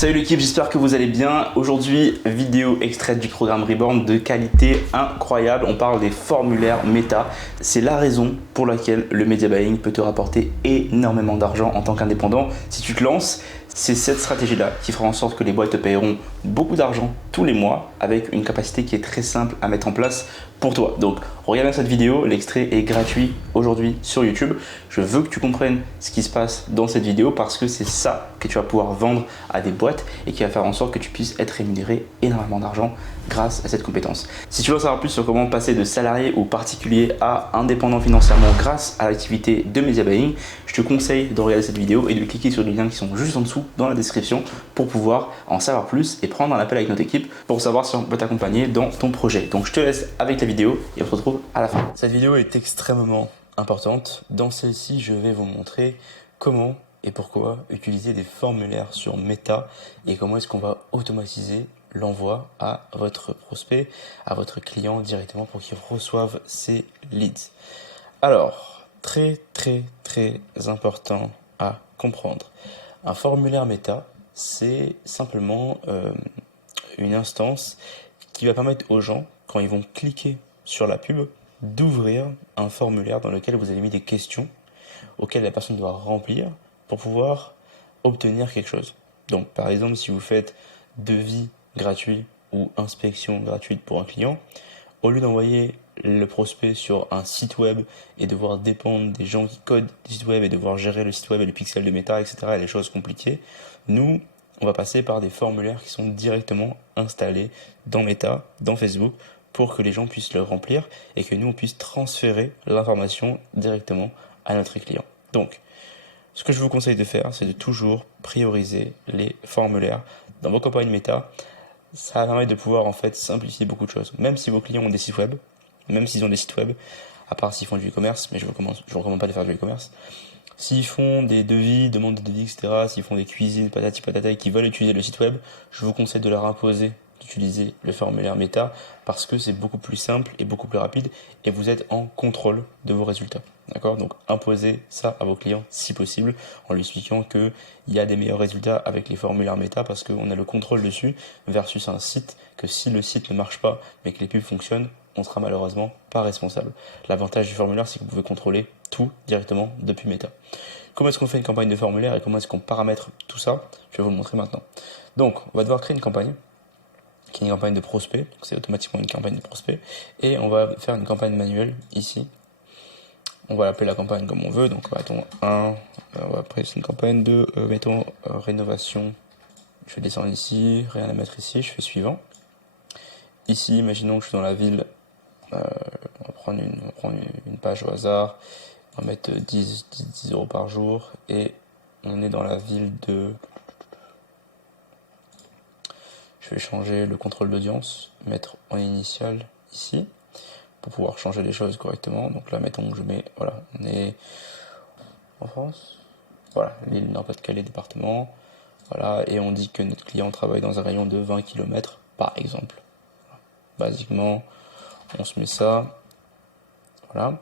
Salut l'équipe, j'espère que vous allez bien. Aujourd'hui, vidéo extraite du programme Reborn de qualité incroyable. On parle des formulaires méta. C'est la raison pour laquelle le media buying peut te rapporter énormément d'argent en tant qu'indépendant. Si tu te lances, c'est cette stratégie-là qui fera en sorte que les boîtes te payeront beaucoup d'argent tous les mois avec une capacité qui est très simple à mettre en place pour toi. Donc, regarde bien cette vidéo, l'extrait est gratuit aujourd'hui sur YouTube. Je veux que tu comprennes ce qui se passe dans cette vidéo parce que c'est ça que tu vas pouvoir vendre à des boîtes et qui va faire en sorte que tu puisses être rémunéré énormément d'argent grâce à cette compétence. Si tu veux en savoir plus sur comment passer de salarié ou particulier à indépendant financièrement grâce à l'activité de media buying, je te conseille de regarder cette vidéo et de cliquer sur les liens qui sont juste en dessous dans la description pour pouvoir en savoir plus et prendre un appel avec notre équipe pour savoir si on peut t'accompagner dans ton projet. Donc je te laisse avec la vidéo et on se retrouve à la fin. Cette vidéo est extrêmement importante. Dans celle-ci, je vais vous montrer comment et pourquoi utiliser des formulaires sur Meta et comment est-ce qu'on va automatiser l'envoi à votre prospect, à votre client directement pour qu'il reçoive ses leads. Alors, très important à comprendre. Un formulaire Meta, c'est simplement une instance qui va permettre aux gens, quand ils vont cliquer sur la pub, d'ouvrir un formulaire dans lequel vous avez mis des questions auxquelles la personne doit remplir pour pouvoir obtenir quelque chose. Donc, par exemple, si vous faites devis gratuit ou inspection gratuite pour un client, au lieu d'envoyer le prospect sur un site web et devoir dépendre des gens qui codent le site web et devoir gérer le site web et les pixels de méta, etc., et les choses compliquées, nous, on va passer par des formulaires qui sont directement installés dans Meta, dans Facebook, pour que les gens puissent le remplir et que nous, on puisse transférer l'information directement à notre client. Donc, ce que je vous conseille de faire, c'est de toujours prioriser les formulaires dans vos campagnes Meta. Ça va permettre de pouvoir en fait simplifier beaucoup de choses. Même si vos clients ont des sites web, même s'ils ont des sites web, à part s'ils font du e-commerce, mais je ne vous recommande pas de faire du e-commerce. S'ils font des devis, demandent des devis, etc., s'ils font des cuisines, patati patata, et qui veulent utiliser le site web, je vous conseille de leur imposer d'utiliser le formulaire Meta parce que c'est beaucoup plus simple et beaucoup plus rapide et vous êtes en contrôle de vos résultats. D'accord? Donc imposez ça à vos clients si possible en lui expliquant qu'il y a des meilleurs résultats avec les formulaires Meta parce qu'on a le contrôle dessus versus un site que si le site ne marche pas mais que les pubs fonctionnent, on sera malheureusement pas responsable. L'avantage du formulaire, c'est que vous pouvez contrôler tout directement depuis Meta. Comment est-ce qu'on fait une campagne de formulaire et comment est-ce qu'on paramètre tout ça? Je vais vous le montrer maintenant. Donc, on va devoir créer une campagne qui est une campagne de prospect, donc c'est automatiquement une campagne de prospect, et on va faire une campagne manuelle ici. On va l'appeler la campagne comme on veut, donc mettons 1, on va après c'est une campagne de, mettons, rénovation. Je vais descendre ici, rien à mettre ici, je fais suivant. Ici, imaginons que je suis dans la ville, on va prendre une page au hasard, on va mettre 10 euros par jour, et on est dans la ville de... Je vais changer le contrôle d'audience, mettre en initial ici, pour pouvoir changer les choses correctement. Donc là, mettons que je mets, voilà, on est en France, voilà, l'île Nord-Pas-de-Calais, département, voilà, et on dit que notre client travaille dans un rayon de 20 km, par exemple. Basiquement, on se met ça, voilà.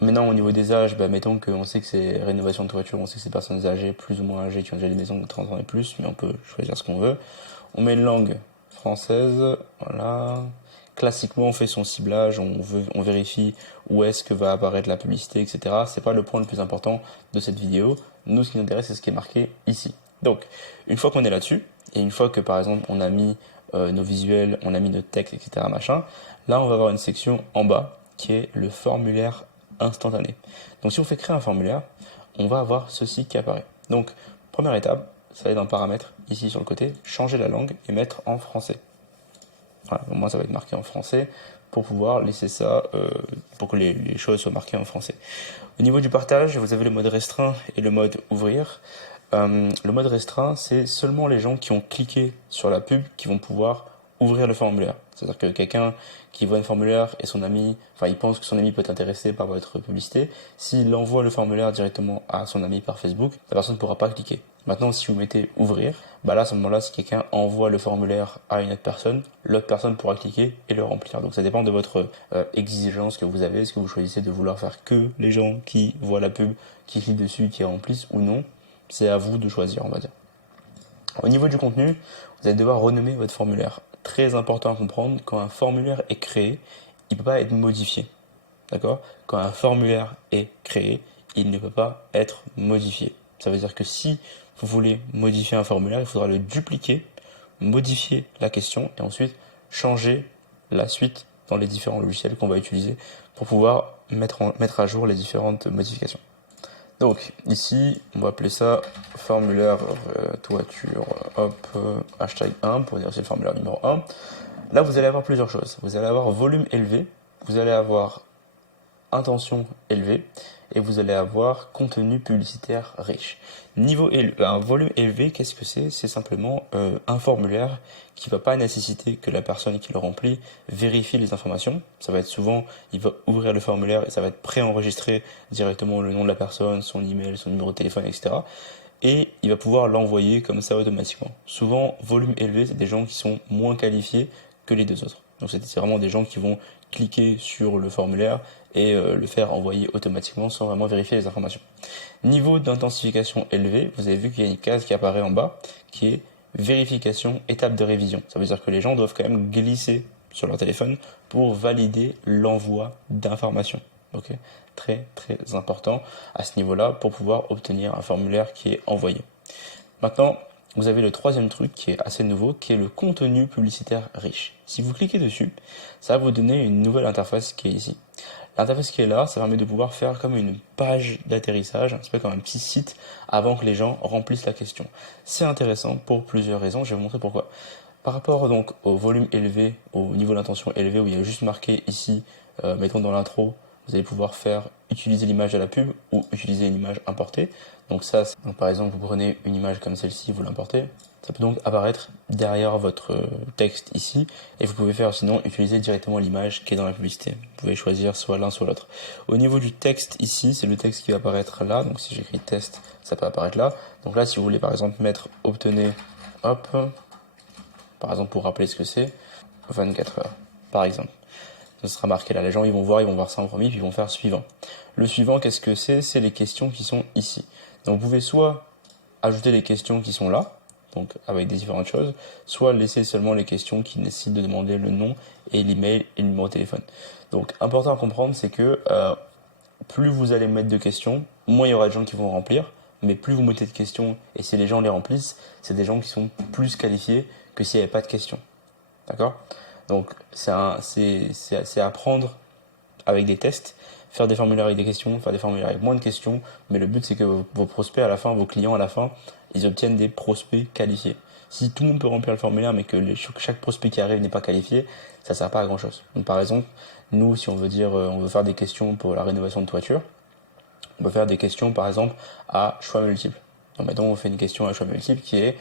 Maintenant, au niveau des âges, mettons qu'on sait que c'est rénovation de toiture, on sait que c'est personnes âgées, plus ou moins âgées, qui ont déjà des maisons de 30 ans et plus, mais on peut choisir ce qu'on veut. On met une langue française, voilà. Classiquement, on fait son ciblage, on vérifie où est-ce que va apparaître la publicité, etc. C'est pas le point le plus important de cette vidéo. Nous, ce qui nous intéresse, c'est ce qui est marqué ici. Donc, une fois qu'on est là-dessus, et une fois que, par exemple, on a mis nos visuels, on a mis notre texte, etc., machin, là, on va avoir une section en bas qui est le formulaire instantané. Donc, si on fait créer un formulaire, on va avoir ceci qui apparaît. Donc, première étape, ça va être dans paramètres, ici sur le côté, changer la langue et mettre en français. Voilà, au moins ça va être marqué en français pour pouvoir laisser ça, pour que les choses soient marquées en français. Au niveau du partage, vous avez le mode restreint et le mode ouvrir. Le mode restreint, c'est seulement les gens qui ont cliqué sur la pub qui vont pouvoir ouvrir le formulaire. C'est-à-dire que quelqu'un qui voit un formulaire et son ami, enfin il pense que son ami peut être intéressé par votre publicité, s'il envoie le formulaire directement à son ami par Facebook, la personne ne pourra pas cliquer. Maintenant, si vous mettez ouvrir, là à ce moment-là, si quelqu'un envoie le formulaire à une autre personne, l'autre personne pourra cliquer et le remplir. Donc ça dépend de votre exigence que vous avez. Est-ce que vous choisissez de vouloir faire que les gens qui voient la pub, qui cliquent dessus, qui remplissent ou non? C'est à vous de choisir, on va dire. Au niveau du contenu, vous allez devoir renommer votre formulaire. Très important à comprendre, quand un formulaire est créé, il ne peut pas être modifié. D'accord? Quand un formulaire est créé, il ne peut pas être modifié. Ça veut dire que si vous voulez modifier un formulaire, il faudra le dupliquer, modifier la question et ensuite changer la suite dans les différents logiciels qu'on va utiliser pour pouvoir mettre à jour les différentes modifications. Donc ici, on va appeler ça formulaire toiture, hashtag 1 pour dire que c'est le formulaire numéro 1. Là, vous allez avoir plusieurs choses. Vous allez avoir volume élevé, vous allez avoir intention élevée et vous allez avoir contenu publicitaire riche. Un volume élevé, qu'est-ce que c'est? C'est simplement un formulaire qui ne va pas nécessiter que la personne qui le remplit vérifie les informations. Ça va être souvent, il va ouvrir le formulaire et ça va être préenregistré directement le nom de la personne, son email, son numéro de téléphone, etc. Et il va pouvoir l'envoyer comme ça automatiquement. Souvent, volume élevé, c'est des gens qui sont moins qualifiés que les deux autres. Donc c'est vraiment des gens qui vont cliquer sur le formulaire et le faire envoyer automatiquement sans vraiment vérifier les informations. Niveau d'intensification élevé, vous avez vu qu'il y a une case qui apparaît en bas qui est vérification, étape de révision. Ça veut dire que les gens doivent quand même glisser sur leur téléphone pour valider l'envoi d'informations. Okay, très très important à ce niveau-là pour pouvoir obtenir un formulaire qui est envoyé. Maintenant, vous avez le troisième truc qui est assez nouveau, qui est le contenu publicitaire riche. Si vous cliquez dessus, ça va vous donner une nouvelle interface qui est ici. L'interface qui est là, ça permet de pouvoir faire comme une page d'atterrissage, un petit peu comme un petit site avant que les gens remplissent la question. C'est intéressant pour plusieurs raisons, je vais vous montrer pourquoi. Par rapport donc au volume élevé, au niveau d'intention élevé où il y a juste marqué ici, mettons dans l'intro, vous allez pouvoir utiliser l'image de la pub ou utiliser une image importée. Donc par exemple, vous prenez une image comme celle-ci, vous l'importez. Ça peut donc apparaître derrière votre texte ici et vous pouvez sinon utiliser directement l'image qui est dans la publicité. Vous pouvez choisir soit l'un soit l'autre. Au niveau du texte ici, c'est le texte qui va apparaître là. Donc si j'écris test, ça peut apparaître là. Donc là, si vous voulez par exemple mettre obtenez, hop, par exemple pour rappeler ce que c'est, 24 heures, par exemple. Ça sera marqué là. Les gens, ils vont voir ça en premier, puis ils vont faire suivant. Le suivant, qu'est-ce que c'est? C'est les questions qui sont ici. Donc vous pouvez soit ajouter les questions qui sont là, donc avec des différentes choses, soit laisser seulement les questions qui nécessitent de demander le nom et l'email et le numéro de téléphone. Donc important à comprendre, c'est que plus vous allez mettre de questions, moins il y aura de gens qui vont remplir, mais plus vous mettez de questions et si les gens les remplissent, c'est des gens qui sont plus qualifiés que s'il n'y avait pas de questions. D'accord? Donc c'est apprendre avec des tests, faire des formulaires avec des questions, faire des formulaires avec moins de questions, mais le but c'est que vos prospects à la fin, vos clients à la fin, ils obtiennent des prospects qualifiés. Si tout le monde peut remplir le formulaire mais que chaque prospect qui arrive n'est pas qualifié, ça ne sert pas à grand chose. Donc par exemple, nous si on veut faire des questions pour la rénovation de toiture, on peut faire des questions par exemple à choix multiples. Donc maintenant on fait une question à choix multiples qui est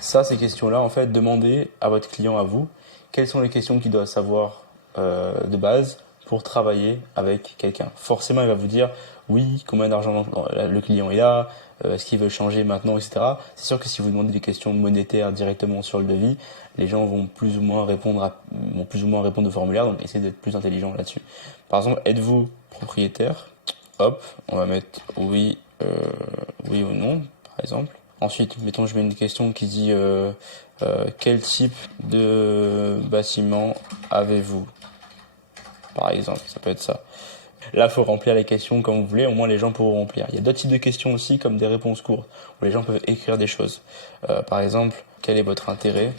ces questions-là en fait, demandez à votre client, à vous, quelles sont les questions qu'il doit savoir de base pour travailler avec quelqu'un. Forcément, il va vous dire oui, combien d'argent le client est là, est-ce qu'il veut changer maintenant, etc. C'est sûr que si vous demandez des questions monétaires directement sur le devis, les gens vont plus ou moins répondre au formulaire, donc essayez d'être plus intelligent là-dessus. Par exemple, êtes-vous propriétaire? Hop, on va mettre oui ou non, par exemple. Ensuite, mettons, je mets une question qui dit quel type de bâtiment avez-vous? Par exemple, ça peut être ça. Là, il faut remplir les questions comme vous voulez, au moins les gens pourront remplir. Il y a d'autres types de questions aussi, comme des réponses courtes, où les gens peuvent écrire des choses. Par exemple, quel est votre intérêt?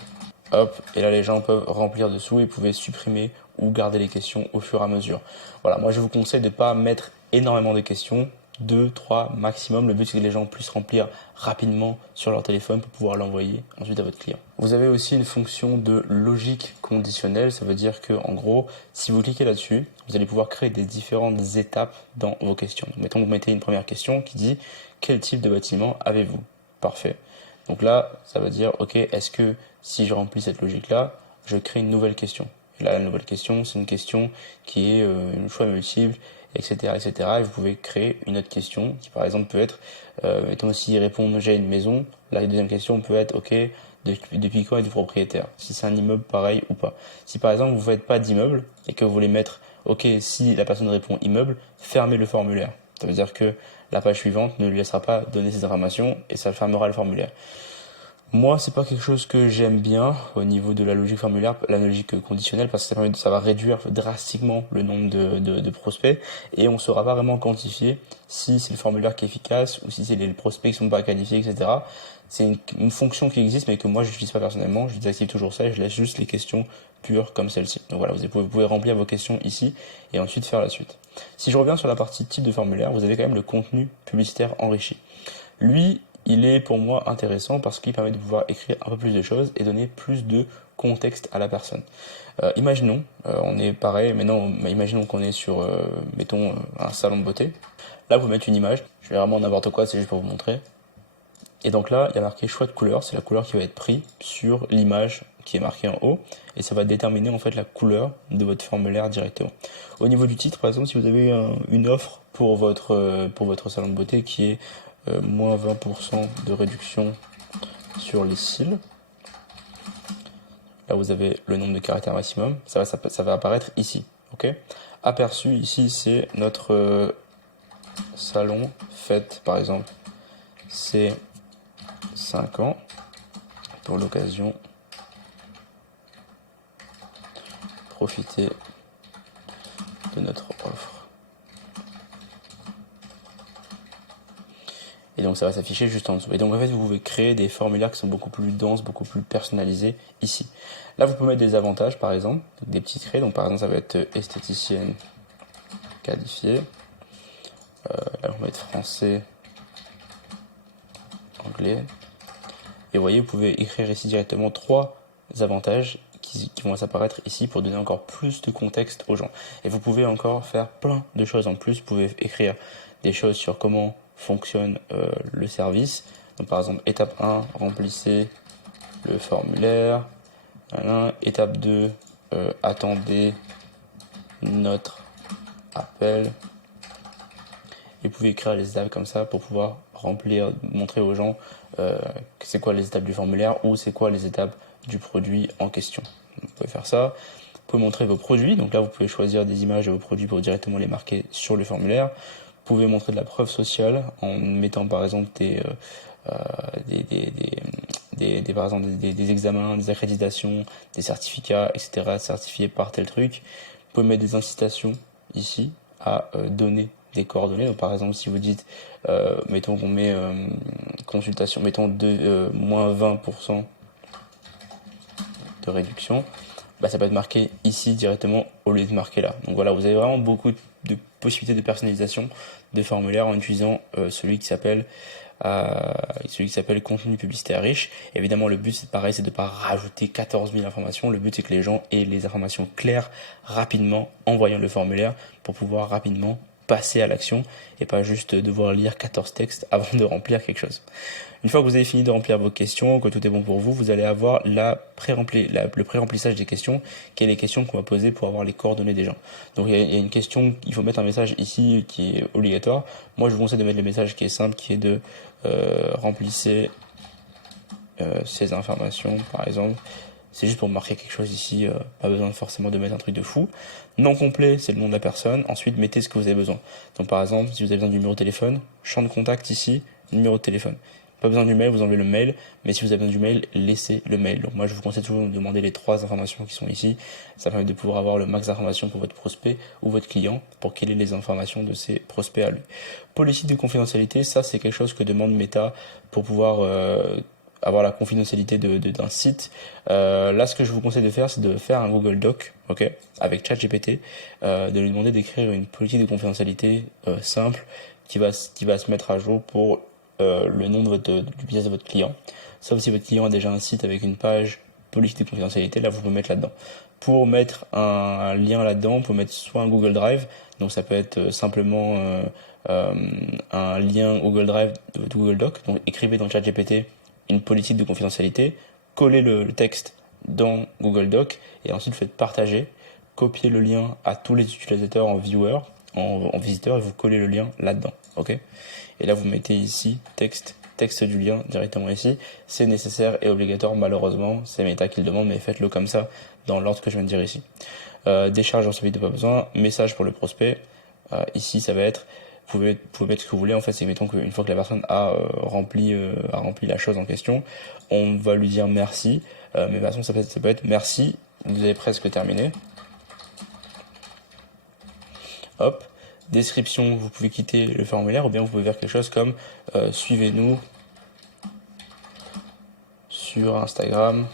Hop, et là les gens peuvent remplir dessous et vous pouvez supprimer ou garder les questions au fur et à mesure. Voilà, moi je vous conseille de ne pas mettre énormément de questions, 2, 3 maximum. Le but c'est que les gens puissent remplir rapidement sur leur téléphone pour pouvoir l'envoyer ensuite à votre client. Vous avez aussi une fonction de logique conditionnelle, ça veut dire que en gros, si vous cliquez là-dessus, vous allez pouvoir créer des différentes étapes dans vos questions. Donc, mettons que vous mettez une première question qui dit quel type de bâtiment avez-vous? Parfait. Donc là, ça veut dire ok, est-ce que si je remplis cette logique-là, je crée une nouvelle question. Et là, la nouvelle question, c'est une question qui est un choix multiple, etc., etc. Et vous pouvez créer une autre question qui, par exemple, peut être, mettons si répondre j'ai une maison. Là, la deuxième question peut être, ok, depuis quand êtes-vous propriétaire? Si c'est un immeuble, pareil ou pas. Si par exemple, vous ne faites pas d'immeuble et que vous voulez mettre, ok, si la personne répond immeuble, fermez le formulaire. Ça veut dire que la page suivante ne lui laissera pas donner ces informations et ça fermera le formulaire. Moi, c'est pas quelque chose que j'aime bien au niveau de la logique formulaire, la logique conditionnelle, parce que ça va réduire drastiquement le nombre de prospects et on ne saura pas vraiment quantifier si c'est le formulaire qui est efficace ou si c'est les prospects qui sont pas qualifiés, etc. C'est une fonction qui existe mais que moi je n'utilise pas personnellement, je désactive toujours ça et je laisse juste les questions pures comme celle-ci. Donc voilà, vous pouvez remplir vos questions ici et ensuite faire la suite. Si je reviens sur la partie type de formulaire, vous avez quand même le contenu publicitaire enrichi. Lui, il est pour moi intéressant parce qu'il permet de pouvoir écrire un peu plus de choses et donner plus de contexte à la personne. Imaginons, on est pareil, maintenant imaginons qu'on est sur, mettons, un salon de beauté. Là, vous mettez une image, je vais vraiment n'importe quoi, c'est juste pour vous montrer. Et donc là, il y a marqué choix de couleur, c'est la couleur qui va être prise sur l'image qui est marquée en haut, et ça va déterminer en fait la couleur de votre formulaire directement. Au niveau du titre, par exemple, si vous avez une offre pour votre salon de beauté qui est moins 20% de réduction sur les cils, là vous avez le nombre de caractères maximum, ça va apparaître ici. Ok. Aperçu, ici c'est notre salon fête, par exemple, c'est 5 ans pour l'occasion. Profiter de notre offre. Et donc ça va s'afficher juste en dessous. Et donc en fait vous pouvez créer des formulaires qui sont beaucoup plus denses, beaucoup plus personnalisés ici. Là vous pouvez mettre des avantages par exemple, des petits traits. Donc par exemple ça va être esthéticienne qualifiée. Là on va mettre français, anglais. Et vous voyez, vous pouvez écrire ici directement 3 avantages qui vont s'apparaître ici pour donner encore plus de contexte aux gens. Et vous pouvez encore faire plein de choses en plus. Vous pouvez écrire des choses sur comment fonctionne le service. Donc par exemple, étape 1, remplissez le formulaire. Étape 2, attendez notre appel. Et vous pouvez écrire les étapes comme ça pour pouvoir remplir, montrer aux gens c'est quoi les étapes du formulaire ou c'est quoi les étapes du produit en question. Vous pouvez faire ça. Vous pouvez montrer vos produits. Donc là, vous pouvez choisir des images de vos produits pour directement les marquer sur le formulaire. Vous pouvez montrer de la preuve sociale en mettant par exemple des examens, des accréditations, des certificats, etc. certifiés par tel truc. Vous pouvez mettre des incitations ici à donner des coordonnées. Donc par exemple si vous dites mettons qu'on met consultation, mettons moins 20% de réduction, bah, ça peut être marqué ici directement au lieu de marquer là. Donc voilà, vous avez vraiment beaucoup de possibilités de personnalisation de formulaire en utilisant celui qui s'appelle contenu publicitaire riche. Évidemment, le but c'est pareil, c'est de ne pas rajouter 14 000 informations. Le but c'est que les gens aient les informations claires rapidement en voyant le formulaire pour pouvoir rapidement passer à l'action et pas juste devoir lire 14 textes avant de remplir quelque chose. Une fois que vous avez fini de remplir vos questions, que tout est bon pour vous, vous allez avoir le pré-remplissage des questions, qui est les questions qu'on va poser pour avoir les coordonnées des gens. Donc il y a une question, il faut mettre un message ici qui est obligatoire. Moi je vous conseille de mettre le message qui est simple, qui est de remplissez ces informations par exemple. C'est juste pour marquer quelque chose ici, pas besoin forcément de mettre un truc de fou. Non complet, c'est le nom de la personne. Ensuite, mettez ce que vous avez besoin. Donc par exemple, si vous avez besoin du numéro de téléphone, champ de contact ici, numéro de téléphone. Pas besoin du mail, vous enlevez le mail, mais si vous avez besoin du mail, laissez le mail. Donc moi, je vous conseille toujours de demander les 3 informations qui sont ici. Ça permet de pouvoir avoir le max d'informations pour votre prospect ou votre client, pour qu'il ait les informations de ses prospects à lui. Politique de confidentialité, ça c'est quelque chose que demande Meta pour pouvoir avoir la confidentialité d'un site. Là, ce que je vous conseille de faire, c'est de faire un Google Doc, ok, avec ChatGPT, de lui demander d'écrire une politique de confidentialité simple qui va se mettre à jour pour le nom du business de votre client. Sauf si votre client a déjà un site avec une page politique de confidentialité, là vous pouvez mettre là-dedans. Pour mettre un lien là-dedans, on peut mettre soit un Google Drive, donc ça peut être simplement un lien Google Drive de Google Doc. Donc écrivez dans ChatGPT une politique de confidentialité, collez le texte dans Google Doc et ensuite faites partager, copiez le lien à tous les utilisateurs en viewer, en visiteur et vous collez le lien là-dedans, ok. Et là vous mettez ici texte du lien directement ici. C'est nécessaire et obligatoire, malheureusement, c'est Meta qui le demande, mais faites-le comme ça dans l'ordre que je viens de dire ici. Décharge en de pas besoin, message pour le prospect. Ici ça va être pouvez mettre ce que vous voulez. En fait, c'est mettons qu'une fois que la personne a rempli la chose en question, on va lui dire merci. Mais de toute façon, ça peut être merci, vous avez presque terminé. Hop. Description, vous pouvez quitter le formulaire ou bien vous pouvez faire quelque chose comme suivez-nous sur Instagram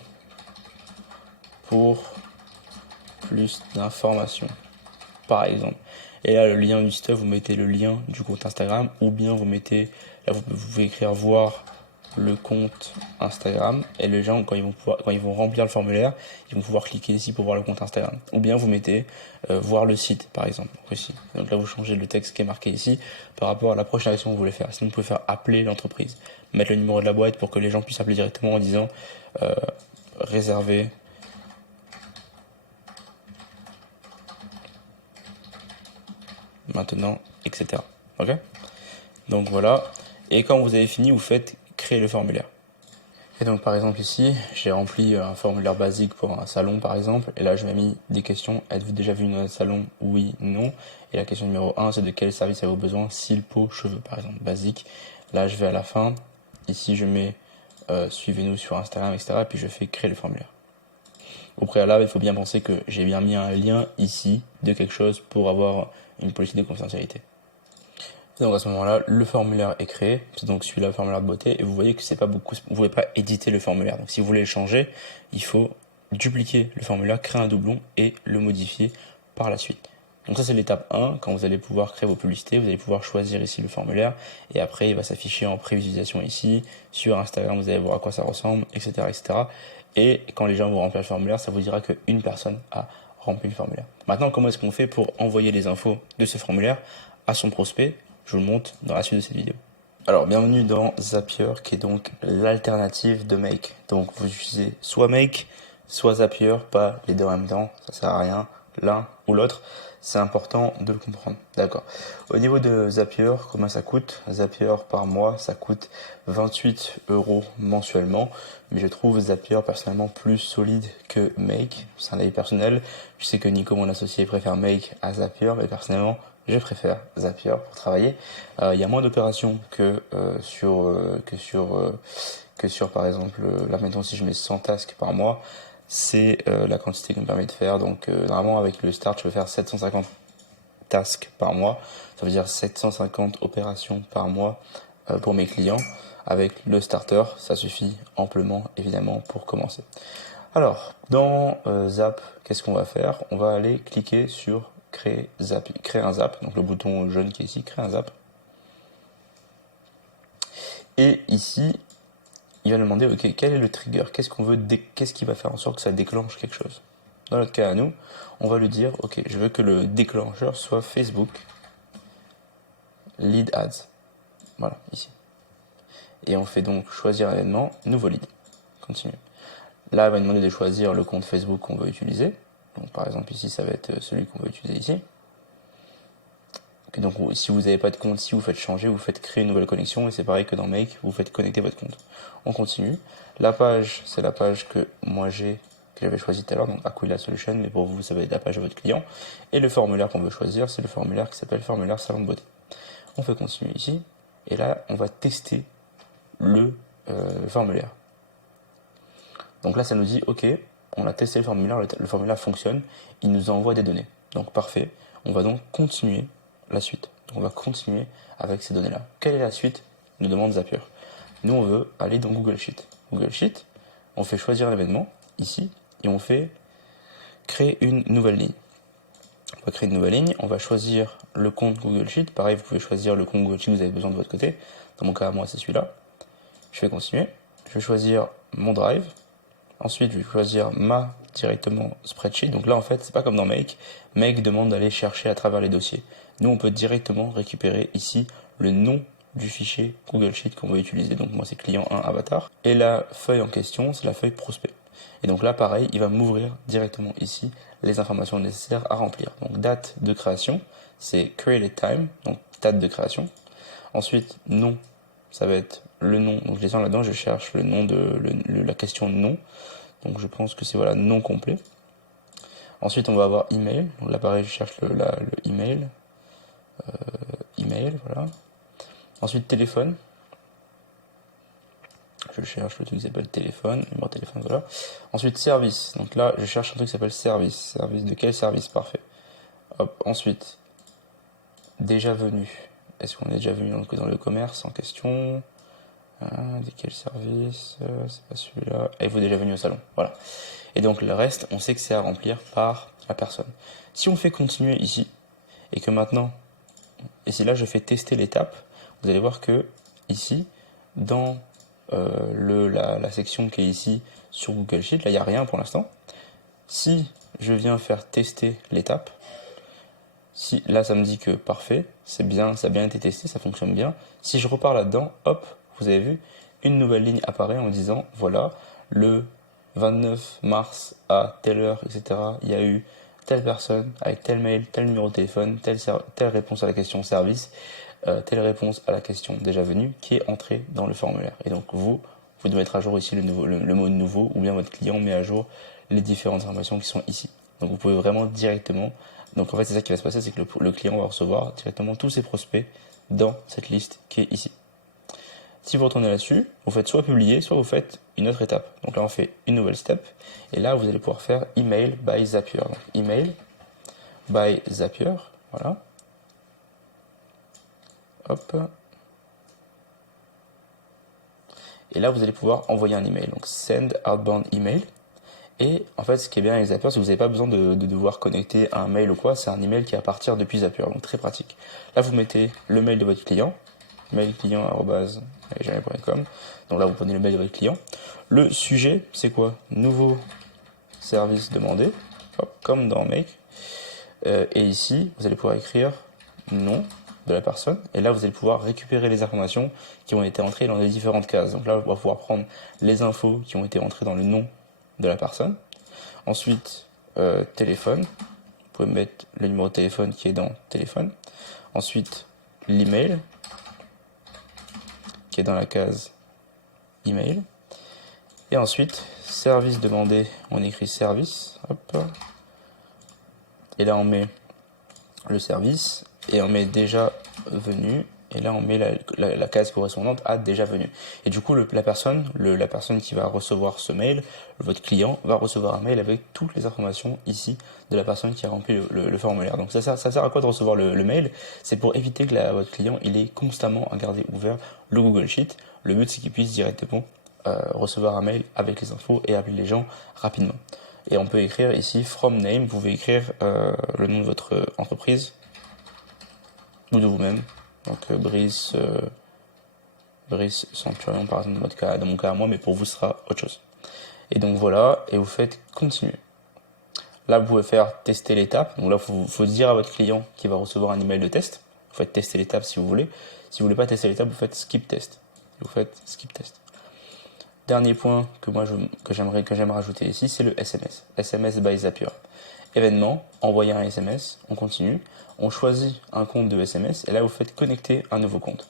pour plus d'informations, par exemple. Et là, le lien du site, vous mettez le lien du compte Instagram ou bien vous mettez, là vous pouvez écrire voir le compte Instagram et les gens quand ils vont remplir le formulaire, ils vont pouvoir cliquer ici pour voir le compte Instagram. Ou bien vous mettez voir le site par exemple ici. Donc là vous changez le texte qui est marqué ici par rapport à la prochaine action que vous voulez faire. Sinon vous pouvez faire appeler l'entreprise, mettre le numéro de la boîte pour que les gens puissent appeler directement en disant réserver maintenant, etc. Ok? Donc voilà. Et quand vous avez fini, vous faites créer le formulaire. Et donc par exemple ici, j'ai rempli un formulaire basique pour un salon par exemple, et là je m'ai mis des questions, êtes-vous déjà venu dans notre salon? Oui, non. Et la question numéro 1, c'est de quel service avez-vous besoin? Cils, peau, cheveux par exemple, basique. Là je vais à la fin, ici je mets suivez-nous sur Instagram, etc. Et puis je fais créer le formulaire. Au préalable, il faut bien penser que j'ai bien mis un lien ici de quelque chose pour avoir une politique de confidentialité. Et donc à ce moment-là, le formulaire est créé, c'est donc celui-là, le formulaire de beauté, et vous voyez que c'est pas beaucoup, vous pouvez pas éditer le formulaire. Donc si vous voulez le changer, il faut dupliquer le formulaire, créer un doublon et le modifier par la suite. Donc ça c'est l'étape 1, quand vous allez pouvoir créer vos publicités, vous allez pouvoir choisir ici le formulaire, et après il va s'afficher en prévisualisation ici, sur Instagram vous allez voir à quoi ça ressemble, etc. etc. Et quand les gens vont remplir le formulaire, ça vous dira qu'une personne a rempli le formulaire. Maintenant, comment est-ce qu'on fait pour envoyer les infos de ce formulaire à son prospect? Je vous le montre dans la suite de cette vidéo. Alors, bienvenue dans Zapier, qui est donc l'alternative de Make. Donc, vous utilisez soit Make, soit Zapier, pas les deux en même temps, ça sert à rien, l'un ou l'autre. C'est important de le comprendre. D'accord. Au niveau de Zapier, combien ça coûte? Zapier par mois, ça coûte 28 € mensuellement. Mais je trouve Zapier personnellement plus solide que Make. C'est un avis personnel. Je sais que Nico, mon associé, préfère Make à Zapier, mais personnellement, je préfère Zapier pour travailler. Il y a moins d'opérations que sur par exemple, là maintenant si je mets 100 tasks par mois, c'est la quantité qui me permet de faire. Donc normalement avec le start je peux faire 750 tasks par mois, ça veut dire 750 opérations par mois pour mes clients. Avec le starter ça suffit amplement évidemment pour commencer. Alors dans Zap, qu'est-ce qu'on va faire? On va aller cliquer sur créer un zap, donc le bouton jaune qui est ici, créer un zap. Et ici il va nous demander, ok, quel est le trigger? Qu'est-ce qu'on veut, qu'est-ce qui va faire en sorte que ça déclenche quelque chose? Dans notre cas à nous, on va lui dire, ok, je veux que le déclencheur soit Facebook Lead Ads. Voilà, ici. Et on fait donc choisir un événement, nouveau lead. Continue. Là, il va nous demander de choisir le compte Facebook qu'on veut utiliser. Donc par exemple ici, ça va être celui qu'on veut utiliser ici. Donc si vous n'avez pas de compte, si vous faites changer, vous faites créer une nouvelle connexion et c'est pareil que dans Make, vous faites connecter votre compte. On continue. La page, c'est la page que moi que j'avais choisi tout à l'heure, donc Aquila Solution, mais pour vous, ça va être la page de votre client. Et le formulaire qu'on veut choisir, c'est le formulaire qui s'appelle formulaire salon de beauté. On fait continuer ici, et là, on va tester le formulaire. Donc là, ça nous dit, ok, on a testé le formulaire fonctionne, il nous envoie des données. Donc parfait, on va donc continuer la suite. Donc on va continuer avec ces données-là. Quelle est la suite? Nous demande Zapier. Nous, on veut aller dans Google Sheet. Google Sheet, on fait choisir l'événement, ici, et on fait créer une nouvelle ligne. On va créer une nouvelle ligne, on va choisir le compte Google Sheet. Pareil, vous pouvez choisir le compte Google Sheet que vous avez besoin de votre côté. Dans mon cas, moi, c'est celui-là. Je vais continuer. Je vais choisir mon Drive. Ensuite, je vais choisir directement spreadsheet. Donc là, en fait, c'est pas comme dans Make. Make demande d'aller chercher à travers les dossiers. Nous, on peut directement récupérer ici le nom du fichier Google Sheet qu'on veut utiliser. Donc moi, c'est client 1 avatar. Et la feuille en question, c'est la feuille prospect. Et donc là, pareil, il va m'ouvrir directement ici les informations nécessaires à remplir. Donc date de création, c'est created time, donc date de création. Ensuite, nom, ça va être le nom. Donc les gens là-dedans, je cherche le nom de la question nom. Donc je pense que c'est voilà nom complet. Ensuite, on va avoir email. Donc là, pareil, je cherche le email. email, voilà. Ensuite, téléphone. Je cherche le truc qui s'appelle téléphone, numéro de téléphone, voilà. Ensuite, service. Donc là, je cherche un truc qui s'appelle service. Service de quel service? Parfait. Hop, ensuite, déjà venu. Est-ce qu'on est déjà venu dans le commerce en question? De quel service? C'est pas celui-là. Et vous déjà venu au salon. Voilà. Et donc le reste, on sait que c'est à remplir par la personne. Si on fait continuer ici, et que maintenant, et si là je fais tester l'étape, vous allez voir que ici, dans la section qui est ici sur Google Sheet, là il n'y a rien pour l'instant. Si je viens faire tester l'étape, si là ça me dit que parfait, c'est bien, ça a bien été testé, ça fonctionne bien. Si je repars là-dedans, hop, vous avez vu, une nouvelle ligne apparaît en disant voilà, le 29 mars à telle heure, etc. Il y a eu telle personne avec tel mail, tel numéro de téléphone, telle réponse à la question service, telle réponse à la question déjà venue qui est entrée dans le formulaire. Et donc vous devez mettre à jour ici le mot nouveau, ou bien votre client met à jour les différentes informations qui sont ici. Donc vous pouvez vraiment directement, donc en fait c'est ça qui va se passer, c'est que le client va recevoir directement tous ses prospects dans cette liste qui est ici. Si vous retournez là-dessus, vous faites soit publier, soit vous faites une autre étape. Donc là, on fait une nouvelle step. Et là, vous allez pouvoir faire email by Zapier. Donc, email by Zapier. Voilà. Hop. Et là, vous allez pouvoir envoyer un email. Donc, send outbound email. Et en fait, ce qui est bien avec Zapier, c'est que vous n'avez pas besoin de devoir connecter un mail ou quoi. C'est un email qui va partir depuis Zapier. Donc, très pratique. Là, vous mettez le mail de votre client. mailclient@gmail.com. Donc là, vous prenez le mail de votre client. Le sujet, c'est quoi? Nouveau service demandé, hop, comme dans Make. Et ici, vous allez pouvoir écrire nom de la personne. Et là, vous allez pouvoir récupérer les informations qui ont été entrées dans les différentes cases. Donc là, on va pouvoir prendre les infos qui ont été entrées dans le nom de la personne. Ensuite, téléphone. Vous pouvez mettre le numéro de téléphone qui est dans téléphone. Ensuite, l'email qui est dans la case email. Et ensuite, service demandé, on écrit service. Hop. Et là, on met le service et on met déjà venu. Et là, on met la case correspondante à déjà venu. Et du coup, la personne qui va recevoir ce mail, votre client, va recevoir un mail avec toutes les informations ici de la personne qui a rempli le formulaire. Donc ça sert à quoi de recevoir le mail? C'est pour éviter que votre client il ait constamment à garder ouvert le Google Sheet. Le but, c'est qu'il puisse directement recevoir un mail avec les infos et appeler les gens rapidement. Et on peut écrire ici from name, vous pouvez écrire le nom de votre entreprise ou de vous-même. Donc Brice Centurion par exemple dans mon cas à moi, mais pour vous ce sera autre chose. Et donc voilà, et vous faites continuer. Là vous pouvez faire tester l'étape. Donc là faut dire à votre client qu'il va recevoir un email de test. Vous faites tester l'étape si vous voulez. Si vous voulez pas tester l'étape, vous faites skip test. Vous faites skip test. Dernier point que j'aimerais rajouter ici, c'est le SMS. SMS by Zapier. Événement, envoyer un SMS, on continue. On choisit un compte de SMS et là vous faites connecter un nouveau compte.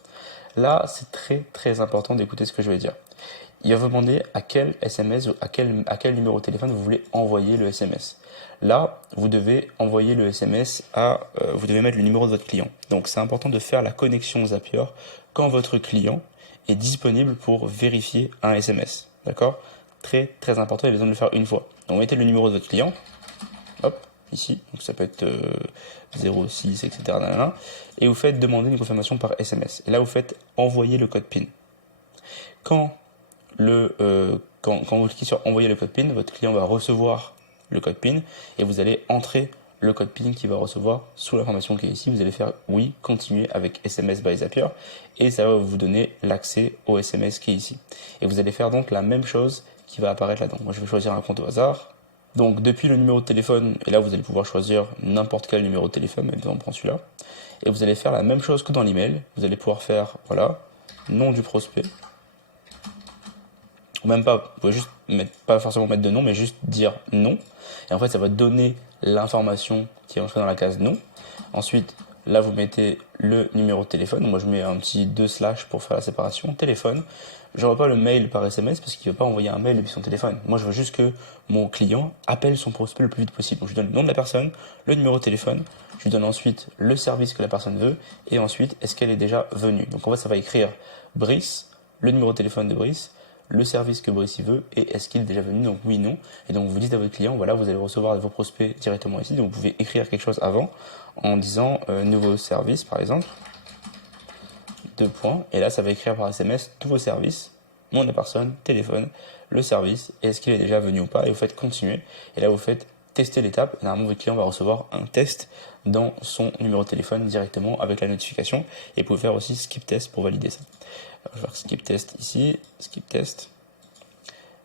Là, c'est très très important d'écouter ce que je vais dire. Il va vous demander à quel SMS ou à quel numéro de téléphone vous voulez envoyer le SMS. Là, vous devez envoyer le SMS vous devez mettre le numéro de votre client. Donc c'est important de faire la connexion Zapier quand votre client est disponible pour vérifier un SMS. D'accord? Très très important, il y a besoin de le faire une fois. Donc mettez le numéro de votre client. Hop, ici, donc ça peut être 06, etc. Et vous faites demander une confirmation par SMS. Et là, vous faites envoyer le code PIN. Quand vous cliquez sur envoyer le code PIN, votre client va recevoir le code PIN et vous allez entrer le code PIN qu'il va recevoir sous l'information qui est ici. Vous allez faire oui, continuer avec SMS by Zapier et ça va vous donner l'accès au SMS qui est ici. Et vous allez faire donc la même chose qui va apparaître là-dedans. Moi, je vais choisir un compte au hasard. Donc depuis le numéro de téléphone, et là vous allez pouvoir choisir n'importe quel numéro de téléphone, mais on prend celui-là. Et vous allez faire la même chose que dans l'email. Vous allez pouvoir faire, voilà, nom du prospect. Ou même pas, vous pouvez juste pas forcément mettre de nom, mais juste dire nom. Et en fait, ça va donner l'information qui est entrée dans la case nom. Ensuite, Là, vous mettez le numéro de téléphone. Moi, je mets un petit 2/ pour faire la séparation. Téléphone. Je n'envoie pas le mail par SMS parce qu'il ne veut pas envoyer un mail depuis son téléphone. Moi, je veux juste que mon client appelle son prospect le plus vite possible. Donc, je lui donne le nom de la personne, le numéro de téléphone. Je lui donne ensuite le service que la personne veut. Et ensuite, est-ce qu'elle est déjà venue? Donc, en fait, ça va écrire Brice, le numéro de téléphone de Brice, le service que Brice veut et est-ce qu'il est déjà venu, donc oui, non. Et donc vous dites à votre client, voilà, vous allez recevoir vos prospects directement ici, donc vous pouvez écrire quelque chose avant en disant nouveau service par exemple, 2 points, et là ça va écrire par SMS tous vos services, nom de la personne, téléphone, le service, et est-ce qu'il est déjà venu ou pas, et vous faites continuer, et là vous faites tester l'étape, et normalement votre client va recevoir un test dans son numéro de téléphone directement avec la notification, et vous pouvez faire aussi skip test pour valider ça. Je vais faire skip test ici, skip test.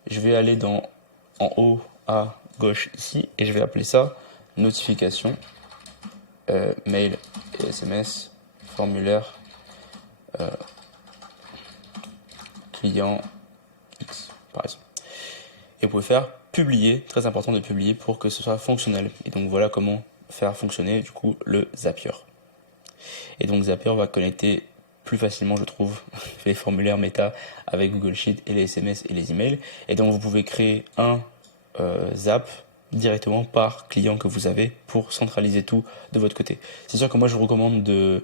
Je vais aller en haut à gauche ici et je vais appeler ça notification, mail et SMS, formulaire, client X par exemple. Et vous pouvez faire publier, très important de publier pour que ce soit fonctionnel. Et donc voilà comment faire fonctionner du coup le Zapier. Et donc Zapier va connecter plus facilement, je trouve, les formulaires Meta avec Google Sheet et les SMS et les emails. Et donc vous pouvez créer un Zap directement par client que vous avez pour centraliser tout de votre côté. C'est sûr que moi je vous recommande de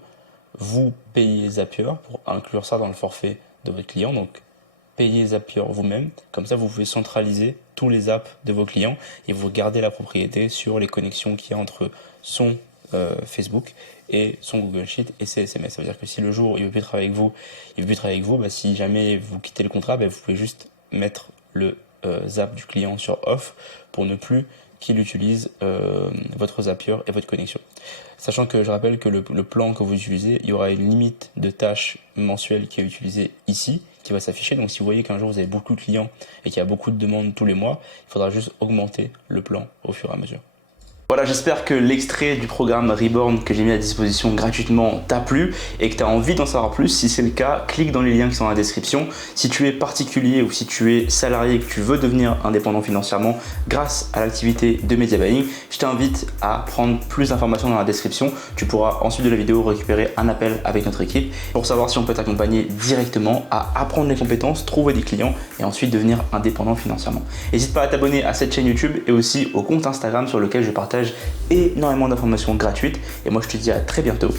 vous payer Zapier pour inclure ça dans le forfait de votre client. Donc payez Zapier vous-même, comme ça vous pouvez centraliser tous les apps de vos clients et vous gardez la propriété sur les connexions qu'il y a entre son Facebook et son Google Sheet et ses SMS. Ça veut dire que si le jour il veut plus travailler avec vous, bah, si jamais vous quittez le contrat, bah, vous pouvez juste mettre le Zap du client sur off pour ne plus qu'il utilise votre Zapier et votre connexion. Sachant que je rappelle que le plan que vous utilisez, il y aura une limite de tâches mensuelles qui est utilisée ici, qui va s'afficher. Donc si vous voyez qu'un jour vous avez beaucoup de clients et qu'il y a beaucoup de demandes tous les mois, il faudra juste augmenter le plan au fur et à mesure. Voilà, j'espère que l'extrait du programme Reborn que j'ai mis à disposition gratuitement t'a plu et que tu as envie d'en savoir plus. Si c'est le cas, clique dans les liens qui sont dans la description. Si tu es particulier ou si tu es salarié et que tu veux devenir indépendant financièrement grâce à l'activité de Media Buying, je t'invite à prendre plus d'informations dans la description. Tu pourras ensuite de la vidéo récupérer un appel avec notre équipe pour savoir si on peut t'accompagner directement à apprendre les compétences, trouver des clients et ensuite devenir indépendant financièrement. N'hésite pas à t'abonner à cette chaîne YouTube et aussi au compte Instagram sur lequel je partage énormément d'informations gratuites et moi je te dis à très bientôt